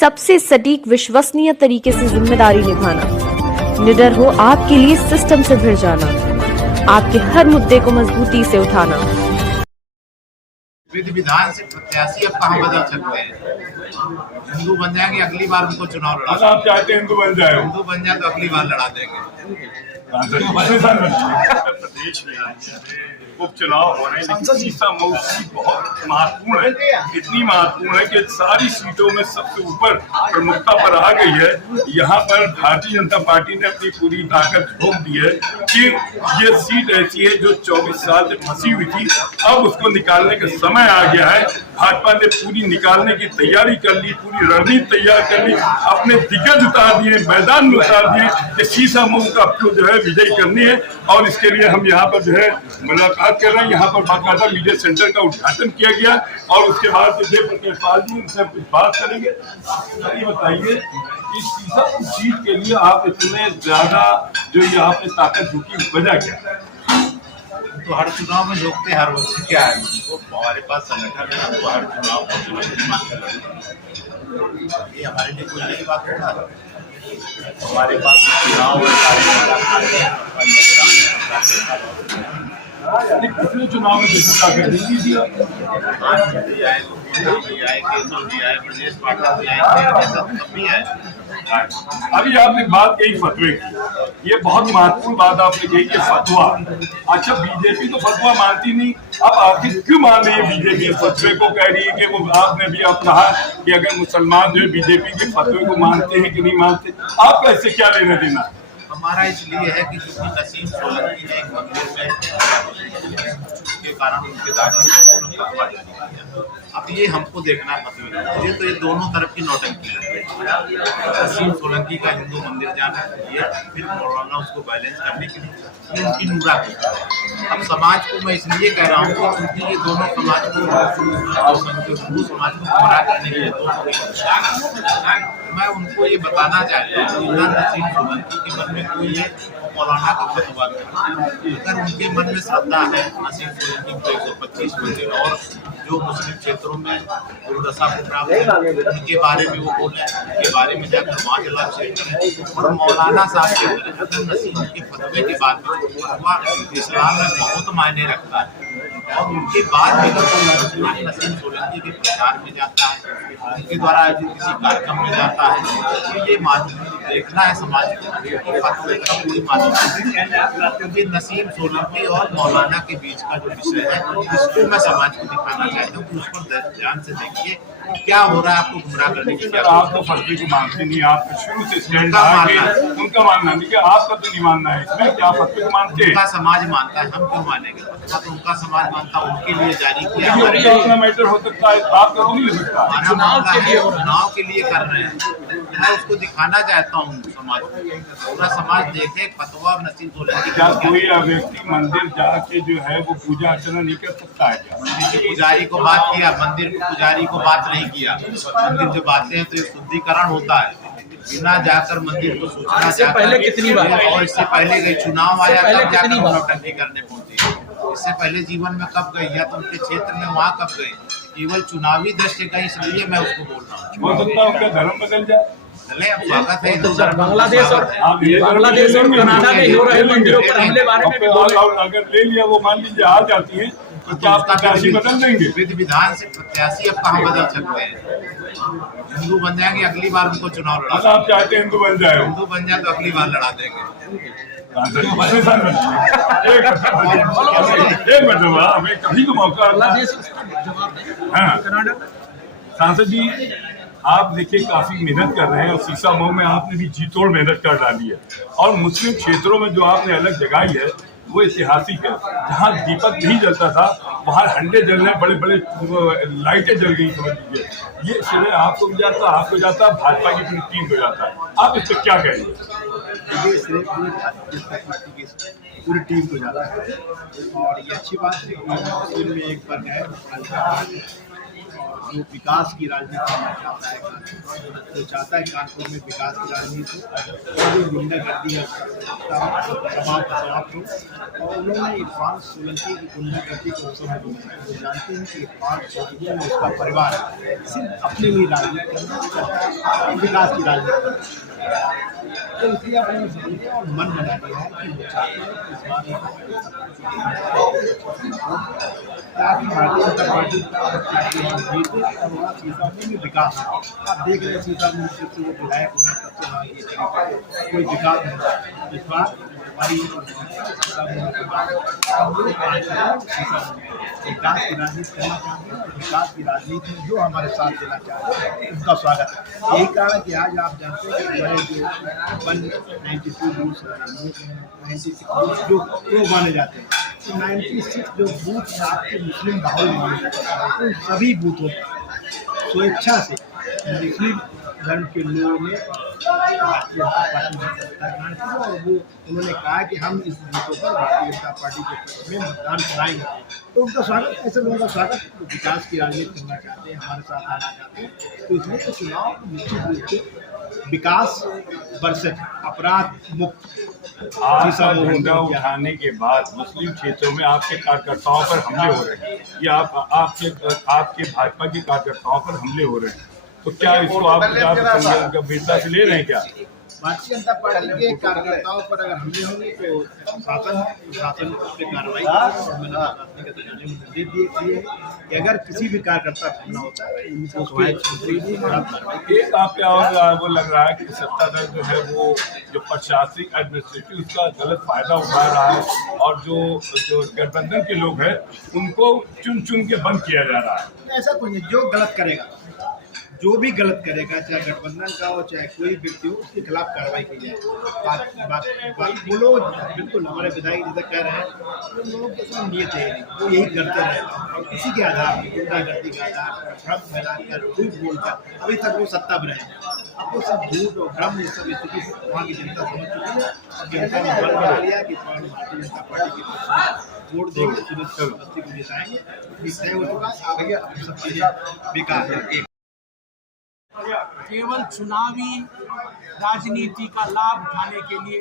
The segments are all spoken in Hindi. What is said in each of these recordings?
सबसे सटीक विश्वसनीय तरीके से जिम्मेदारी निभाना, निडर हो आपके लिए सिस्टम से भिड़ जाना, आपके हर मुद्दे को मजबूती से उठाना। विधि विधान से प्रत्याशी अब कहाँ बदल सकते हैं? हिंदू बन जाएंगे, अगली बार उनको चुनाव लड़ा। आप चाहते हैं हिंदू बन जाए? हिंदू बन जाए तो अगली बार लड़ा देंगे। प्रदेश में उपचुनाव हो रहे हैं, लेकिन सीसा मऊ सीट बहुत महत्वपूर्ण है। इतनी महत्वपूर्ण है कि सारी सीटों में सबसे ऊपर प्रमुखता पर आ गई है। यहाँ पर भारतीय जनता पार्टी ने अपनी पूरी ताकत झोंक दी है कि ये सीट ऐसी है जो 24 साल से फंसी हुई थी, अब उसको निकालने का समय आ गया है। भाजपा ने पूरी निकालने की तैयारी कर ली, पूरी रणनीति तैयार कर ली, अपने दिग्गज उतार दिए, मैदान में उतार दिए कि सीसा मऊ का आपको जो है विजयी करनी है। और इसके लिए हम यहाँ पर जो है मुलाकात कर रहे हैं। यहाँ पर बाकायदा मीडिया सेंटर का उद्घाटन किया गया और उसके बाद जयप्रकाश जी उनसे कुछ बात करेंगे। ये बताइए इस सीसा सीट के लिए आप इतने ज्यादा जो यहाँ पे ताकत झुकी, वजह क्या है? तो हर चुनाव में झोंकते हर वक्त क्या है, वो हमारे पास संगठन है, तो हर चुनाव को ये हमारे लिए कोई नई बात होगा। हमारे पास चुनाव पिछले चुनाव में दिया ब्रजेश पाठक भी आए। अभी आपने बात कही फतवे की, ये बहुत महत्वपूर्ण बात आपने कही कि फतवा। अच्छा, बीजेपी तो फतवा मानती नहीं, अब आखिर क्यों मान रही है बीजेपी फतवे को? कह रही है कि वो आपने भी आप कहा कि अगर मुसलमान जो है बीजेपी के फतवे को मानते हैं कि नहीं मानते, आपका इससे क्या लेना देना? हमारा इसलिए है कि क्योंकि नसीम सोलंकी ने एक मंदिर में के कारण उनके दाखिल अब ये हमको देखना है फतवे का। मुझे तो ये दोनों तरफ की नौटंकी लग रही है। नसीम सोलंकी का हिंदू मंदिर जाना ये फिर मौलाना उसको बैलेंस करने के लिए ये उनकी नूरा की। अब समाज को मैं इसलिए कह रहा हूँ कि क्योंकि ये दोनों समाज को हिंदू समाज को गुमराह करने के लिए दोनों मैं उनको ये बताना चाहता हूँ कि नसीम सोलंकी के मन में कोई है मौलाना का फतवा अगर उनके मन में श्रद्धा है नसीम सोलंकी को 125 मंदिर और जो मुस्लिम क्षेत्रों में गुरुदशा को प्राप्त है उनके बारे में वो बोले, उनके बारे में जाकर वहाँ जलाभ करें और मौलाना साहब के अगर नसीम के फतवे के बाद में फतवा इस्लाम में बहुत मायने रखता है और उनके बाद भी नसीम सोलंकी के प्रचार में जाता है, उनके द्वारा आयोजित किसी कार्यक्रम में जाता है, तो ये देखना है समाज को फतवे का पूरी मान्यता, क्योंकि नसीम सोलंकी और मौलाना के बीच का जो विषय है इसको मैं समाज को दिखाना चाहता हूँ कि उस पर ध्यान से देखिए क्या हो रहा है, आपको गुमराह करने की क्या। आप तो फतवे को मानते नहीं, आप शुरू से स्टैंड उनका मानना नहीं, आपका तो नहीं मानना है इसमें, क्या फतवे को मानते हैं? उनका समाज मानता है, हम क्यों मानेंगे? फतवा तो उनका समाज मानता है, उनके लिए जारी किया। अपना मैटर हो सकता है, आपका तो नहीं हो सकता। चुनाव के लिए कर रहे हैं, मैं उसको दिखाना चाहता हूँ समाज को, पूरा समाज देखे फतवा और नसीम सोलंकी। क्या कोई व्यक्ति मंदिर जाके जो है वो पूजा अर्चना नहीं कर सकता है क्या? पुजारी को बात किया, मंदिर को पुजारी को बात नहीं किया। मंदिर जब आते हैं तो ये शुद्धिकरण होता है, बिना जाकर मंदिर को सूचना पहले कितनी बार और इससे पहले गई चुनाव आया तब जाकर नौटंकी करने पहुंची। इससे पहले जीवन में कब गई या तो उनके क्षेत्र में वहाँ कब गई? केवल चुनावी दृष्टि का, इसलिए मैं उसको बोल रहा हूँ। हो सकता है उनका धर्म बदल जाए। स्वागत है। बांग्लादेश और कनाडा में हो रहे मंदिरों पर हमले बारे में अगर ले लिया वो मान लीजिए आ जाती है तो क्या आप प्रत्याशी बदल देंगे? विधि विधान से प्रत्याशी अब कहाँ बदल सकते हैं? हिंदू बन जाएंगे, अगली बार उनको चुनाव लड़ा। आप चाहते हैं हिंदू बन जाए? हिंदू बन जाए तो अगली बार लड़ा देंगे। एक मिनट हमें कभी तो मौका। सांसद जी, आप देखिए काफी मेहनत कर रहे हैं और सीसा मऊ में आपने भी जी तोड़ मेहनत कर डाली है और मुस्लिम क्षेत्रों में जो आपने अलग जगाई है वो ऐतिहासिक है। जहाँ दीपक नहीं जलता था वहाँ हंडे जल रहे, बड़े बड़े लाइटें जल गई, समझ लीजिए। ये श्रेय आपको भी जाता, आपको जाता, भाजपा की पूरी टीम को जाता है। आप इस पर क्या कहेंगे? ये श्रेय पूरी टीम को जाता है और ये अच्छी बात है। में एक वर्ग है जो विकास की राजनीति करना चाहता है कानपुर, जो चाहता है कानपुर में विकास की राजनीति और जो गुंडागर्दी है समाप्त हो। और उन्होंने इरफान सोलंकी की गुंडागर्दी को समझ लिया। वो जानते हैं कि इरफान सोलंकी और उसका परिवार सिर्फ अपने लिए राजनीति करना चाहता है, विकास की राजनीति, तो इसलिए अपने समझे और मन बना लिया है कि वो चाहते हैं कि इस बार ताकि भारतीय जनता पार्टी जीते और वहाँ सीतापुर में विकास हो। आप देख रहे हैं सीतापुर से तो वो विधायक हुए तब से वहाँ ये तरीके कोई विकास नहीं हुआ। इस बार हमारी विकास की राजनीति करना चाहते हैं और विकास की राजनीति में जो हमारे साथ देना चाहते हैं उनका स्वागत है। यही कारण है कि आज आप जानते हैं कि हमारे जो 192 बूथ 96 बूथ जो प्रो माने जाते हैं, तो 96 जो बूथ आपके मुस्लिम बाहुल माने जाते हैं, उन सभी बूथों पर स्वेच्छा से मुस्लिम धर्म के लोगों ने भारतीय जनता पार्टी में मतदान किया और वो उन्होंने कहा कि हम इस बूथों पर भारतीय जनता पार्टी के पक्ष में मतदान कराएंगे। तो उनका स्वागत, ऐसे लोगों का स्वागत जो विकास की राजनीति करना चाहते हैं, हमारे साथ आना चाहते हैं। तो इसलिए तो चुनाव निश्चित रूप से विकास वर्सेस अपराध मुक्त। आज झंडा उठाने के बाद मुस्लिम क्षेत्रों में आपके कार्यकर्ताओं पर हमले हो रहे हैं, या आपके भाजपा के कार्यकर्ताओं पर हमले हो रहे हैं, तो क्या इसको आप गंभीरता से ले रहे हैं? क्या भारतीय जनता पार्टी के कार्यकर्ताओं पर अगर हमले होंगे तो शासन पे कार्रवाई करेगा और मैंने प्रशासनिक अधिकारियों को निर्देश दिए कि अगर किसी भी कार्यकर्ता पर हमला होता है इनको एक आपके और वो लग रहा है कि सत्ता दल जो है वो जो प्रशासनिक एडमिनिस्ट्रेटिव उसका गलत फायदा उठा रहा है और जो गठबंधन के लोग हैं उनको चुन चुन के बंद किया जा रहा है। ऐसा कुछ नहीं, जो भी गलत करेगा चाहे गठबंधन का हो चाहे कोई व्यक्ति हो, उसके खिलाफ कार्रवाई की जाए। वो लोग बिल्कुल हमारे विधायक जैसा कह रहे हैं, उन लोगों के साथ नियत है वो यही करते रहे और किसी के आधार पर गुंडागर्दी के आधार पर भ्रम फैलाकर झूठ बोलकर अभी तक वो सत्ता में रहे। अब वो सब झूठ और भ्रम ये सब स्थिति वहाँ की जनता समझ चुकी है और जनता ने मन बना लिया कि भारतीय जनता पार्टी के वोट देंगे, सुनिश्चित बस्ती को जिताएंगे। तय हो चुका है, आगे अब सब चीज़ें बेकार है। केवल चुनावी राजनीति का लाभ उठाने के लिए,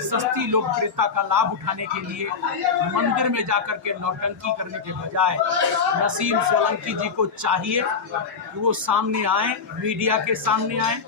सस्ती लोकप्रियता का लाभ उठाने के लिए मंदिर में जाकर के नौटंकी करने के बजाय नसीम सोलंकी जी को चाहिए कि वो सामने आए, मीडिया के सामने आए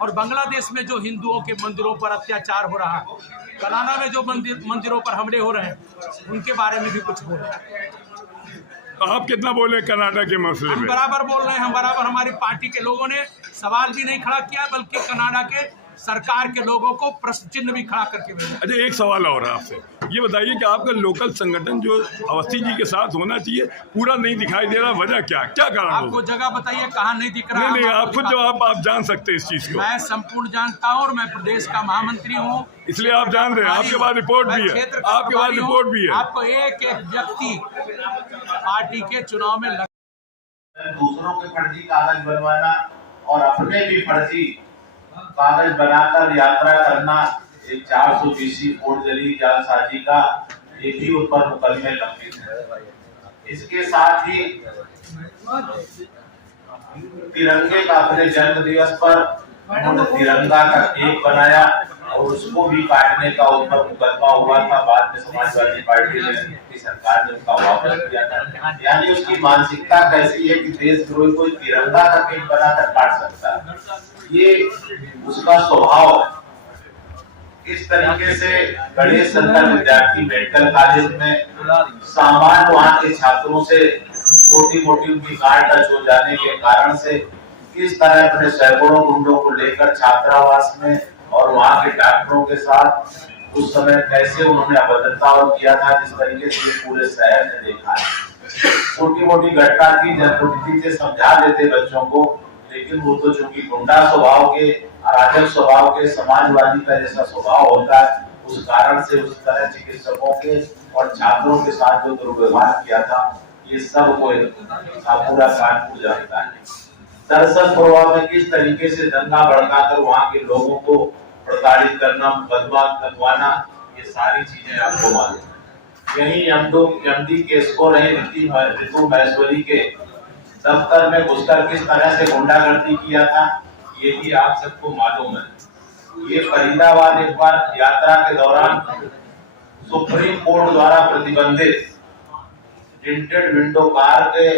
और बांग्लादेश में जो हिंदुओं के मंदिरों पर अत्याचार हो रहा है, कनाडा में जो मंदिरों पर हमले हो रहे हैं, उनके बारे में भी कुछ बोले। आप कितना बोले कनाडा के मसले हम में? बराबर बोल रहे हैं, हम बराबर। हमारी पार्टी के लोगों ने सवाल भी नहीं खड़ा किया बल्कि कनाडा के सरकार के लोगों को प्रश्न चिन्ह भी खड़ा करके भेजा। अच्छा, एक सवाल और है आपसे, ये बताइए कि आपका लोकल संगठन जो अवस्थी जी के साथ होना चाहिए पूरा नहीं दिखाई दे रहा, वजह क्या कारण? आपको जगह बताइए कहाँ नहीं दिख रहा? नहीं, आप खुद जवाब आप जान सकते हैं इस चीज को। मैं संपूर्ण जानता हूँ और मैं प्रदेश का महामंत्री हूँ, इसलिए आप जान रहे हैं। आपके पास रिपोर्ट भी है, आपके पास रिपोर्ट भी है। आपको एक एक व्यक्ति पार्टी के चुनाव में दूसरों के फर्जी कागज बनवाना और अपने भी फर्जी कागज बनाकर यात्रा करना, एक 420 फोर्जरी जालसाजी का ये भी उन पर मुकदमे लंबित है। इसके साथ ही तिरंगे का अपने जन्म दिवस पर उन्होंने तिरंगा का केक बनाया और उसको भी काटने का उन पर मुकदमा हुआ था। बाद में समाजवादी पार्टी ने की सरकार ने उनका वापस किया था। यानी उसकी मानसिकता कैसी है कि देशद्रोही कोई तिरंगा का केक बनाकर काट सकता है, ये उसका स्वभाव है। इस तरीके से गणेश शंकर विद्यार्थी मेडिकल कॉलेज में सामान्य वहाँ के छात्रों से छोटी मोटी उनकी गांठ टच हो जाने के कारण से किस तरह अपने सैकड़ों गुंडों को लेकर छात्रावास में और वहाँ के डॉक्टरों के साथ उस समय कैसे उन्होंने अभद्रता और किया था, जिस तरीके से पूरे शहर ने देखा है। छोटी मोटी घटना थी, जनप्रतिनिधि से समझा देते बच्चों को, लेकिन वो तो चूंकि गुंडा स्वभाव के, अराजक स्वभाव के, समाजवादी का जैसा स्वभाव होता है, उस कारण से उस तरह चिकित्सकों के और छात्रों के साथ जो दुर्व्यवहार किया था, ये सब कोई पूरा कानपुर जानता है। दरअसल प्रभाव में किस तरीके से दंगा भड़काकर वहाँ के लोगों को प्रताड़ित करना, मुकदमा लगवाना, ये सारी चीजें आपको मालूम है। यही एमडी के स्कोर है ऋतु महेश्वरी के दफ्तर में घुसकर किस तरह से गुंडागर्दी किया था ये भी आप सबको मालूम है। ये फरीदाबाद एक बार यात्रा के दौरान सुप्रीम कोर्ट द्वारा प्रतिबंधित टिंटेड विंडो कार के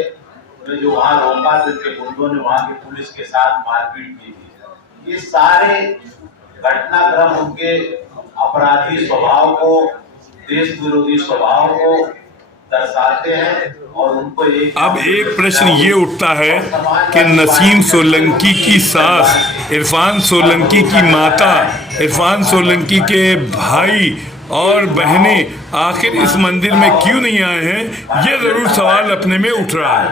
जो वहां रोका तो इनके गुंडों ने वहां की पुलिस के साथ मारपीट की थी। ये सारे घटनाक्रम उनके अपराधी स्वभाव को, देश विरोधी स्वभाव को दर्शाते हैं और उनको अब एक प्रश्न ये उठता है कि नसीम सोलंकी की सास, इरफान सोलंकी की माता, इरफान सोलंकी के भाई और बहनें आखिर इस मंदिर में क्यों नहीं आए हैं, ये जरूर सवाल अपने में उठ रहा है।